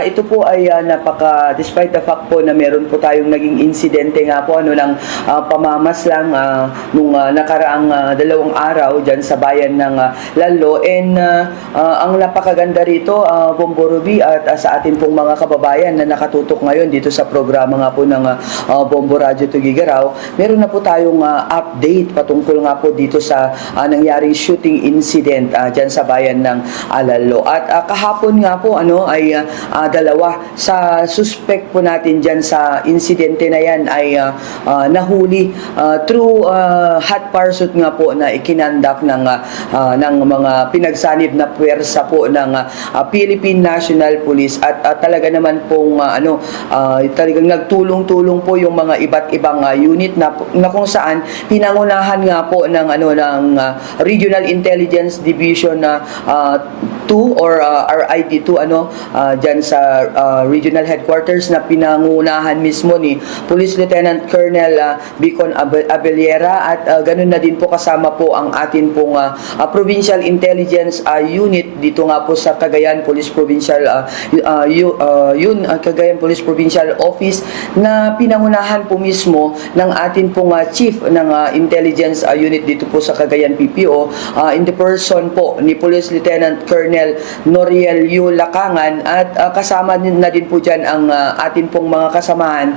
Ito po ay despite the fact po na meron po tayong naging insidente nga po ng pamamaslang nung nakaraang 2 araw dyan sa bayan ng Lalo, and ang napakaganda rito, Bombo Ruby, at sa atin pong mga kababayan na nakatutok ngayon dito sa programa nga po ng Bombo Radio Tugigaraw, meron na po tayong update patungkol nga po dito sa nangyaring shooting incident dyan sa bayan ng Lalo. At kahapon nga po ay dalawa sa suspect po natin dyan sa insidente na yan ay nahuli through hot pursuit nga po na ikinandak ng mga pinagsanib na puwersa po ng Philippine National Police, at talaga naman pong talagang nagtulong-tulong po yung mga iba't ibang unit na kung saan pinangunahan nga po ng Regional Intelligence Division 2 or RID2 dyan sa regional headquarters na pinangunahan mismo ni Police Lieutenant Colonel Bicon Abellera, at ganun na din po kasama po ang atin pong Provincial Intelligence Unit dito nga po sa Cagayan Police Provincial Cagayan Police Provincial Office, na pinangunahan po mismo ng atin pong Chief ng Intelligence Unit dito po sa Cagayan PPO, in the person po ni Police Lieutenant Colonel Noriel Yu Lacangan, at kasama na din po dyan ang atin pong mga kasamahan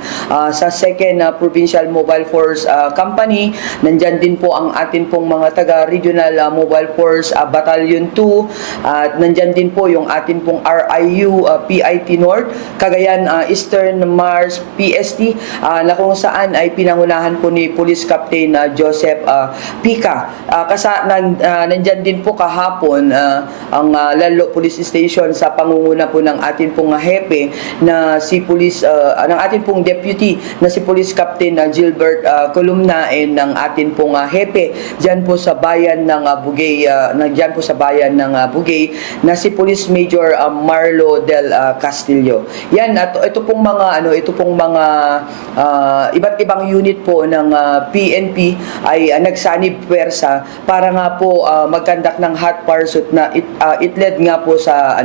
sa 2nd Provincial Mobile Force Company. Nandyan din po ang atin pong mga taga-regional Mobile Force Battalion 2, at nandyan din po yung atin pong RIU PIT North, Cagayan Eastern Mars PST, na kung saan ay pinangunahan po ni Police Captain Joseph Pica. Nandyan din po kahapon ang Lalo Police Station sa pangunguna po ng atin pong hepe na si Police ng atin pong deputy na si Police Captain Gilbert Columna, and ng atin pong hepe diyan po sa bayan ng Bugay, diyan po sa bayan ng Bugay na si Police Major Marlo del Castillo. Yan, at ito pong mga iba't ibang unit po ng PNP ay nagsanib puwersa para nga po magkandak ng hot pursuit na it led nga po sa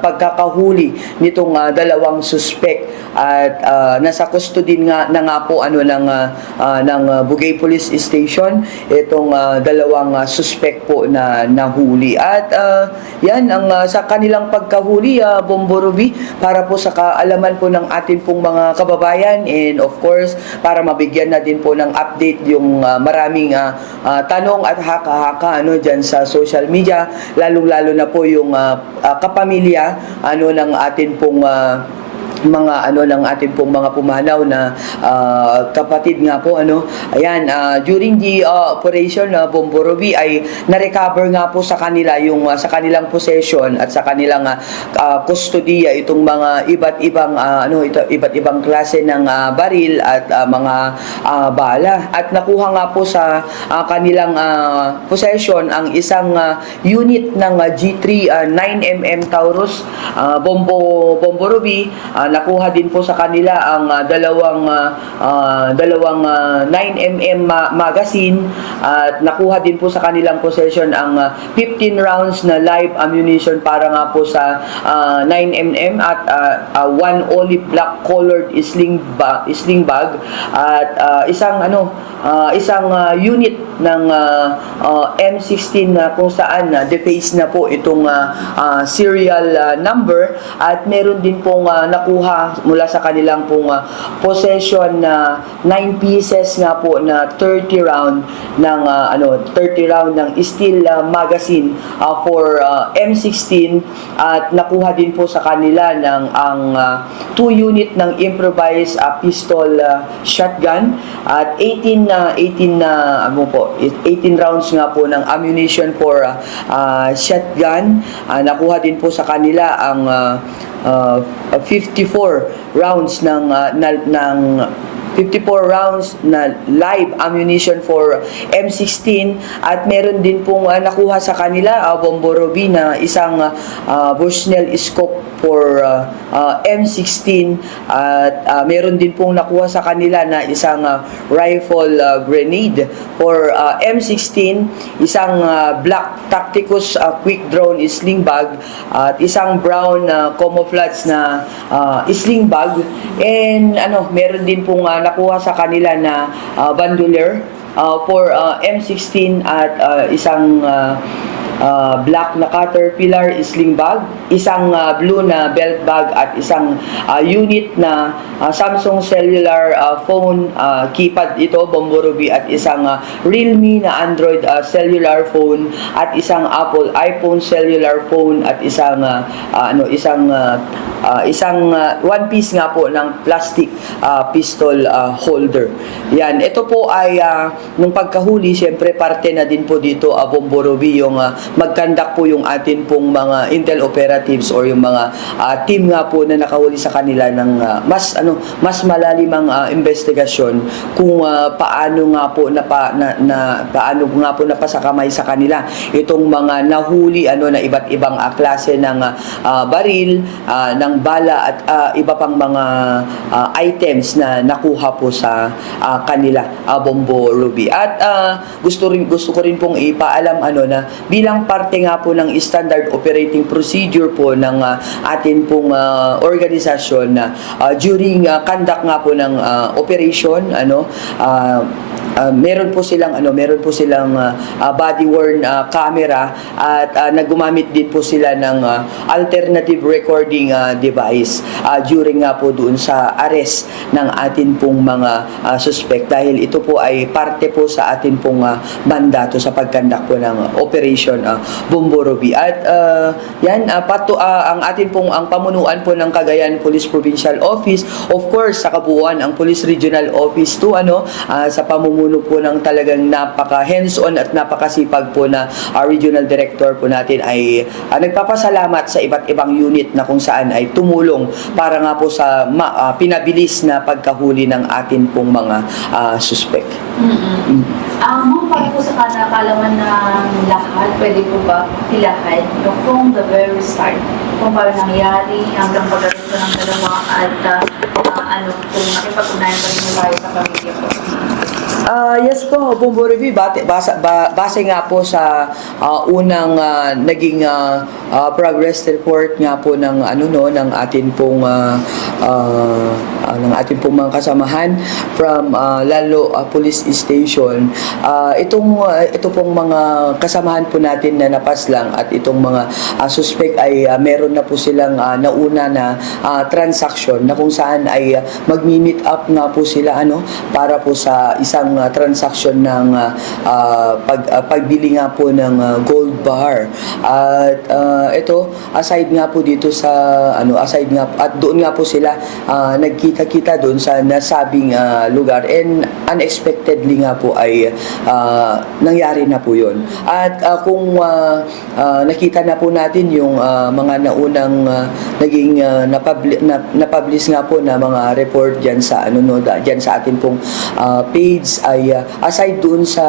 pagkakahuli nitong dalawang suspect, at nasa custody na nga po ng Bugay Police Station itong dalawang suspect po na nahuli. At yan ang sa kanilang pagkahuli, Bombo Ruby, para po sa kaalaman po ng ating pong mga kababayan, and of course para mabigyan na din po ng update yung maraming tanong at haka-haka dyan sa social media, lalong-lalo na po yung kapamilya ng atin pong mga pumanaw na kapatid nga po ayan, during the operation Bombo Ruby ay na-recover nga po sa kanila yung sa kanilang possession at sa kanilang custody itong mga iba't ibang klase ng baril at mga bala, at nakuha nga po sa kanilang possession ang isang unit ng G3 9mm Taurus Bombo Ruby. Nakuha din po sa kanila ang dalawang 9mm magazine, at nakuha din po sa kanilang possession ang 15 rounds na live ammunition para nga po sa 9mm, at one olive black colored sling bag, at isang unit ng M16 na kung saan deface na po itong serial number, at meron din pong nakuha mula sa kanilang pong possession na 9 pieces nga po na 30 round ng steel magazine for M16, at nakuha din po sa kanila ng 2 unit ng improvised pistol shotgun, at 18 rounds nga po ng ammunition for shotgun. Nakuha din po sa kanila ang 54 rounds ng 54 rounds na live ammunition for M16 at meron din pong nakuha sa kanila, Bombo Ruby, na isang Bushnell scope for M16 at meron din pong nakuha sa kanila na isang rifle grenade for M16, isang black Tacticus quick drone sling bag at isang brown camouflage na sling bag, and meron din pong nakuha sa kanila na bandolier for M16 at isang black na Caterpillar sling bag, isang blue na belt bag at isang unit na Samsung cellular phone keypad ito, Bombo Ruby, at isang Realme na Android cellular phone at isang Apple iPhone cellular phone at isang one piece nga po ng plastic pistol holder. Yan, ito po ay nung pagkahuli, syempre parte na din po dito, Bombo Ruby, yung mag-conduct po yung atin pong mga intel operatives or yung mga team nga po na nakahuli sa kanila ng mas malalimang investigasyon kung paano nga po napasakamay sa kanila itong mga nahuli na iba't ibang klase ng baril, ng bala at iba pang mga items na nakuha po sa kanila, Bombo Ruby. At gusto ko rin pong ipaalam na bilang parte nga po ng standard operating procedure po ng atin pong organisasyon na during conduct nga po ng operation, meron po silang body worn camera at nagumamit din po sila ng alternative recording device during nga po doon sa arrest ng atin pong mga suspect, dahil ito po ay parte po sa atin pong mandato sa pagkandak po ng operation Bombo Ruby. At ang atin pong ang pamunuan po ng Cagayan Police Provincial Office, of course sa kabuuan ang Police Regional Office to sa pamumuno po ng talagang napaka hands-on at napakasipag po na regional director po natin ay nagpapasalamat sa iba't ibang unit na kung saan ay tumulong para nga po sa pinabilis na pagkahuli ng atin pong mga suspect. Para po sa kanakalaman ng lahat, pwede po ba ilahad from the very start kung paano nangyari hanggang pag-arresto ng dalawa at kung nakipag-unayan pa rin tayo sa pamilya po? Yes po, Bombo Ruby, base nga po sa unang naging progress report nga po ng ng atin pong mga kasamahan from Lalo Police Station. Ito pong mga kasamahan po natin na napaslang at itong mga suspect ay meron na po silang nauna na transaction na kung saan ay mag-meet up nga po sila para po sa isang transaction ng pagbili nga po ng gold bar. At ito aside nga po dito sa at doon nga po sila nagkita-kita doon sa nasabing lugar, and unexpectedly nga po ay nangyari na po yun. At kung nakita na po natin yung mga naunang naging na-publish nga po na mga report diyan sa diyan sa atin pong page, ay aside doon sa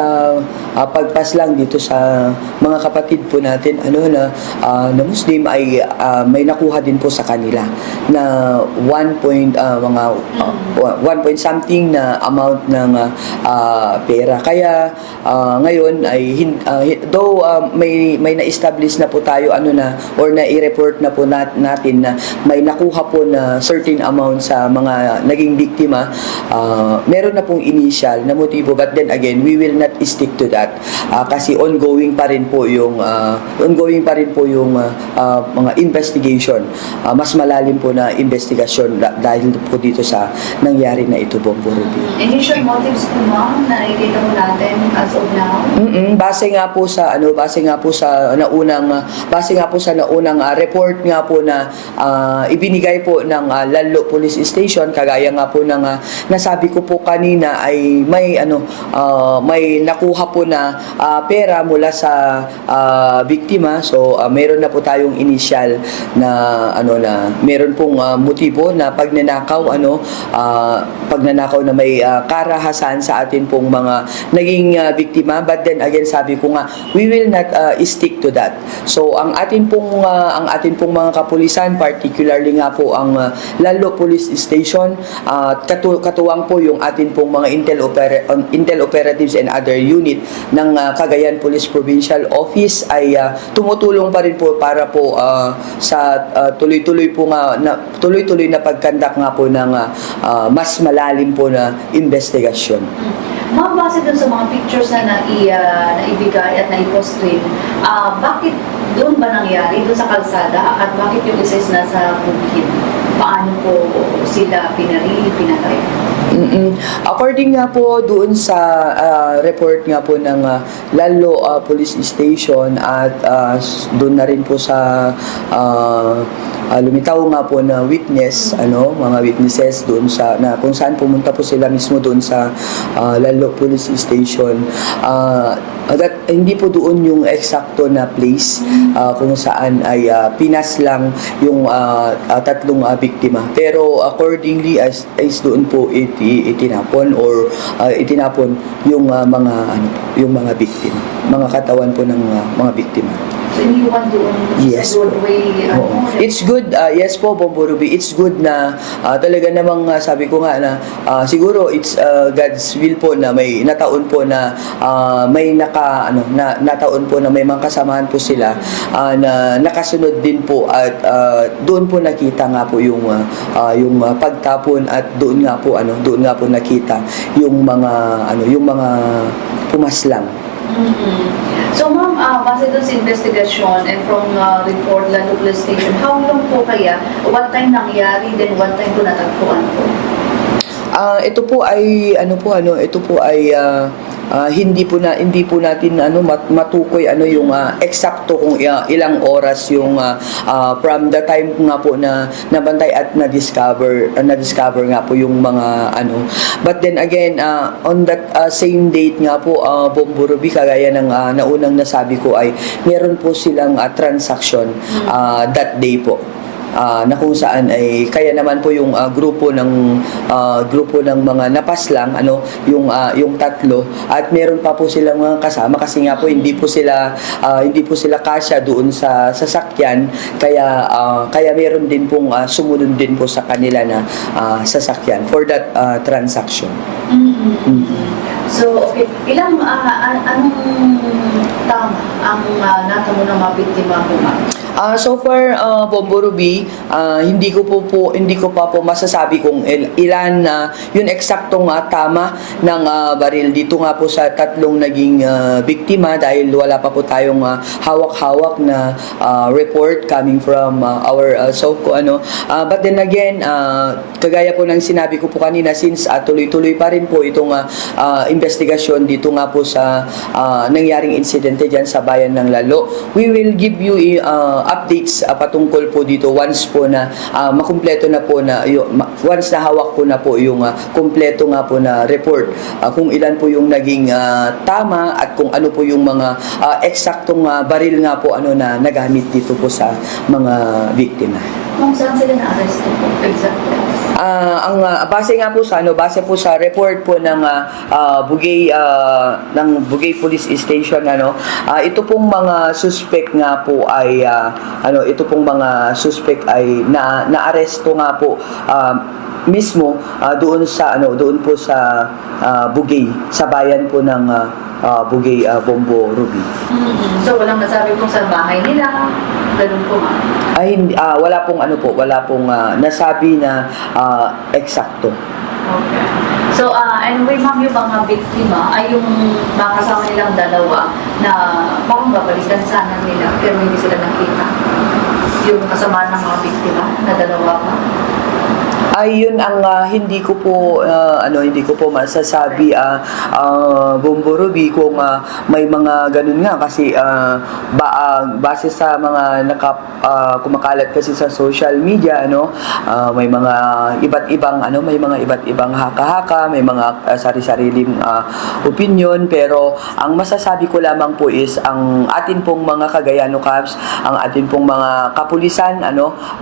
pagpaslang dito sa mga kapatid po natin na Muslim, ay may nakuha din po sa kanila na 1 point something na amount ng pera. Kaya ngayon ay though may na-establish na po tayo or na-i-report na po natin na may nakuha po na certain amount sa mga naging biktima, meron na pong initial na motibo, but then again we will not stick to that kasi ongoing pa rin po yung mga investigation, mas malalim po na investigation dahil po dito sa nangyari na ito, Bombo Ruby. Initial motives po ma'am na nakikita mo natin as of now? Base nga po sa naunang report nga po na ibinigay po ng Lalo Police Station, kagaya nga po ng nasabi ko po kanina, ay may may nakuha po na pera mula sa biktima. So meron na po tayong initial na meron pong motibo na pagnanakaw na may karahasan sa atin pong mga naging biktima. But then again, sabi ko nga, we will not stick to that. So ang atin pong mga kapulisan, particularly nga po ang Lalo Police Station, katuwang po yung atin pong mga intel operatives and other unit ng Cagayan Police Provincial Office ay tumutulong pa rin po para po sa tuloy-tuloy na pagkandak nga po ng mas malalim po na investigasyon. Ma'am, base dun sa mga pictures na naibigay at naipost rin, bakit doon ba nangyari, doon sa kalsada, at bakit yung isa is nasa bukid? Paano po sila pinatay? According nga po doon sa report nga po ng Lalo Police Station at doon na rin po sa lumitaw nga po na witness, mga witnesses doon sa kung saan pumunta po sila mismo doon sa Lalo Police Station. Hindi po doon yung eksakto na place kung saan ay pinas lang yung tatlong biktima. Pero accordingly as doon po itinapon yung mga biktima, mga katawan po ng mga biktima. So, iniwan doon Yes sa roadway? It's good, yes po, Bombo Ruby. It's good na talaga namang sabi ko nga na siguro it's God's will po na may nataon po na may nataon po na may mga kasamahan po sila na nakasunod din po at doon po nakita nga po yung pagtapon at doon nga po nakita yung mga pumaslang. So ma'am, base doon sa investigation and from report Lalo Police Station, how long po kaya, what time nangyari, then what time po natagpuan po? Ito po ay hindi po natin matukoy yung eksakto kung ilang oras yung from the time nga po na nabantay at na-discover nga po yung mga but then again on that same date nga po Bombo Ruby, kagaya ng naunang nasabi ko ay meron po silang transaction that day po. Na kung saan ay kaya naman po yung grupo ng mga napaslang yung tatlo at meron pa po silang mga kasama kasi nga po hindi po sila kasya doon sa sasakyan kaya meron din pong sumunod din po sa kanila na sasakyan for that transaction. So, okay. Anong tama ang natamo ng mga biktima po, ma'am? So far, Bombo Ruby, hindi ko pa po masasabi kung ilan yung eksaktong tama ng baril dito nga po sa tatlong naging biktima dahil wala pa po tayong hawak-hawak na report coming from our SOCO. But then again, kagaya po ng sinabi ko po kanina, since tuloy-tuloy pa rin po itong investigasyon dito nga po sa nangyaring insidente dyan sa bayan ng Lalo, we will give you updates patungkol po dito once po na makumpleto na po once na hawak ko na po yung kumpleto nga po na report kung ilan po yung naging tama at kung ano po yung mga eksaktong baril nga po na nagamit dito po sa mga biktima. Kung saan sila na-arrest po? Exactly. Ang base po sa report po ng Bugay Police Station ito pong mga suspect nga po ay na-aresto nga po mismo doon po sa Bugay, sa bayan po ng Bugay, Bombo Ruby. So walang nasabi kung sa bahay nila, ganun po ma'am? Wala pong nasabi na eksakto. Okay. So, anyway, ma'am, yung mga biktima ay yung mga kasama nilang dalawa na parang babalikan sana nila pero hindi sila nakita. Yung kasama ng mga biktima na dalawa pa. Ay, yun ang hindi ko po masasabi, Bombo Ruby, kung may mga ganun nga kasi base sa mga kumakalat kasi sa social media, may mga iba't ibang haka-haka, may mga sari-sariling opinion, pero ang masasabi ko lamang po is ang atin pong mga Cagayano Caps, ang atin pong mga kapulisan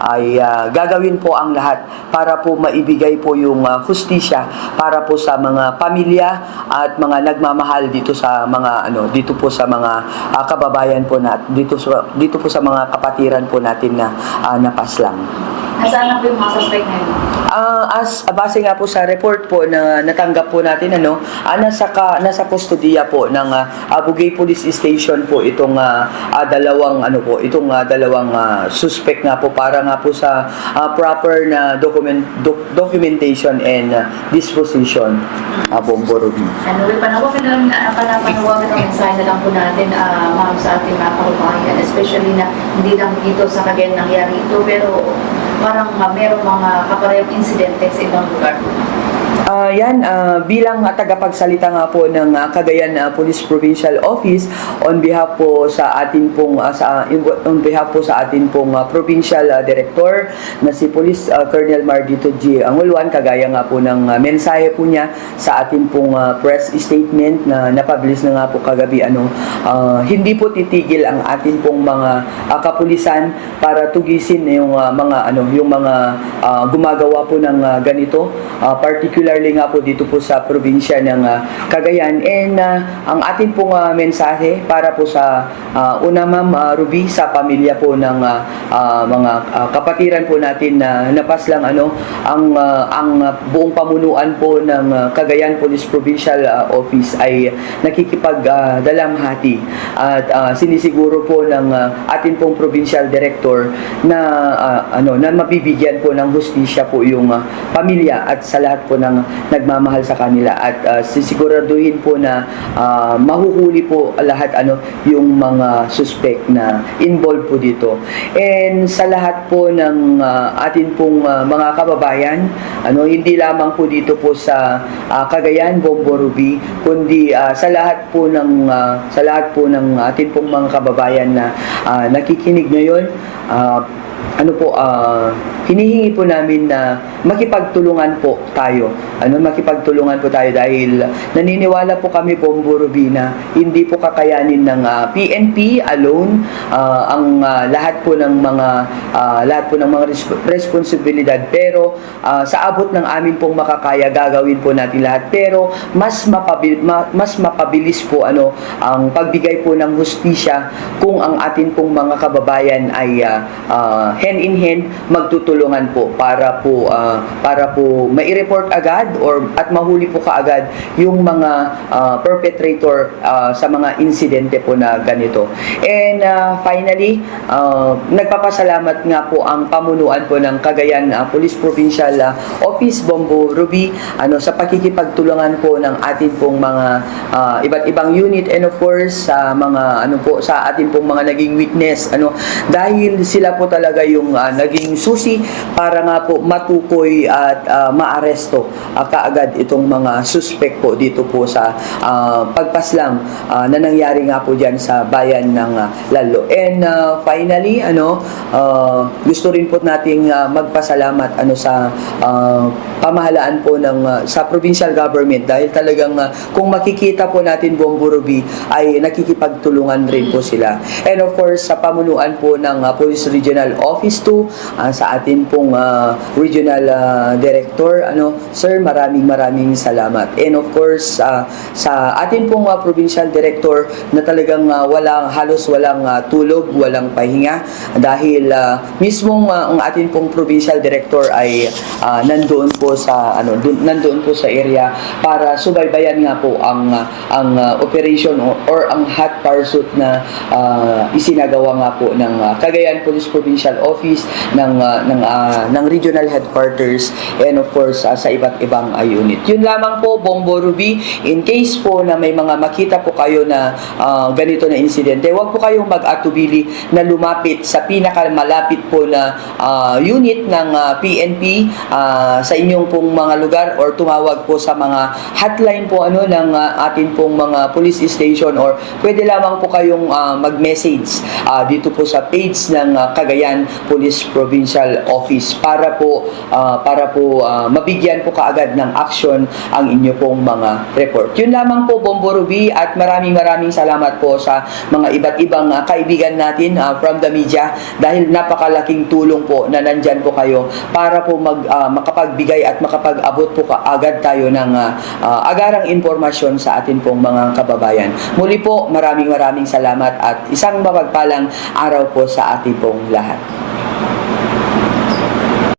ay gagawin po ang lahat para po maibigay po yung hustisya para po sa mga pamilya at mga nagmamahal dito sa mga dito po sa mga kababayan po dito po sa mga kapatiran po natin na napaslang. Nasaan na po yung mga suspect ngayon? Base nga po sa report po na natanggap po natin, nasa kustodiya po ng Bugay Police Station po itong dalawang suspect nga po para nga po sa proper na documentation and disposition. Bombo Ruby. Panawagan ng mensahe na lang po natin, ma'am, sa ating mga kababayan, especially na hindi lang dito sa Cagayan nangyari ito, pero parang merong mga kaparehong insidente sa ibang lugar. Bilang tagapagsalita nga po ng Cagayan Police Provincial Office on behalf po sa atin pong Provincial Director na si Police Colonel Mardito G. Angulwan, kagaya nga po ng mensahe po niya sa atin pong press statement na napublish na nga po kagabi, hindi po titigil ang atin pong mga kapulisan para tugisin yung mga gumagawa po ng ganito, particularly nga po dito po sa probinsya ng Cagayan. And ang atin pong mensahe para po sa Ma'am Ruby, sa pamilya po ng mga kapatiran po natin na napaslang, ang buong pamunuan po ng Cagayan Police Provincial Office ay nakikipagdalamhati at sinisiguro po ng atin pong Provincial Director na na mabibigyan po ng hustisya po yung pamilya at sa lahat po ng nagmamahal sa kanila, at sisiguraduhin po na mahuhuli po lahat yung mga suspect na involved po dito. And sa lahat po ng atin pong mga kababayan, hindi lamang po dito po sa Cagayan, Bombo Ruby, kundi sa lahat po ng atin pong mga kababayan na nakikinig ngayon, hinihingi po namin na makipagtulungan po tayo. Makipagtulungan po tayo dahil naniniwala po kami, Bombo Ruby, na hindi po kakayanin ng PNP alone ang lahat po ng mga responsibilidad, pero sa abot ng amin pong makakaya, gagawin po natin lahat, pero mas mapabilis po ang pagbigay po ng hustisya kung ang atin pong mga kababayan ay hand in hand magtutulungan po para po mai-report agad at mahuli po kaagad yung mga perpetrator sa mga insidente po na ganito. And finally, nagpapasalamat nga po ang pamunuan po ng Cagayan Police Provincial Office, Bombo Ruby, sa pakikipagtulungan po ng atin pong mga iba't ibang unit, and of course sa mga sa atin pong mga naging witness, dahil sila po talaga yung naging susi para nga po matukoy at maaresto kaagad itong mga suspect po dito po sa pagpaslang na nangyari nga po dyan sa bayan ng Lalo. And finally, gusto rin po nating magpasalamat sa pamahalaan po sa provincial government, dahil talagang kung makikita po natin, Bombo Ruby, ay nakikipagtulungan rin po sila. And of course, sa pamunuan po ng Police Regional Office 2, sa atin pong Regional Director, Sir, maraming salamat. And of course, sa atin pong Provincial Director na talagang halos walang tulog, walang pahinga, dahil mismong ang atin pong Provincial Director ay nandoon po sa area para subaybayan nga po ang operation or ang hot pursuit na isinagawa nga po ng Cagayan Police Provincial Office, ng regional headquarters, and of course sa iba't ibang unit. Yun lamang po, Bombo Ruby, in case po na may mga makita po kayo na ganito na insidente, huwag po kayong mag-atubili na lumapit sa pinakamalapit po na unit ng PNP sa inyong pong mga lugar, or tumawag po sa mga hotline po ng atin pong mga police station, or pwede lamang po kayong mag-message dito po sa page ng Cagayan Police Provincial Office para po mabigyan po kaagad ng action ang inyo pong mga report. Yun lamang po, Bombo Ruby, at maraming salamat po sa mga iba't ibang kaibigan natin from the media, dahil napakalaking tulong po na nandyan po kayo para po makapagbigay at makapag-abot po kaagad tayo ng agarang impormasyon sa atin pong mga kababayan. Muli po, maraming salamat at isang mapagpalang araw po sa ating pong lahat.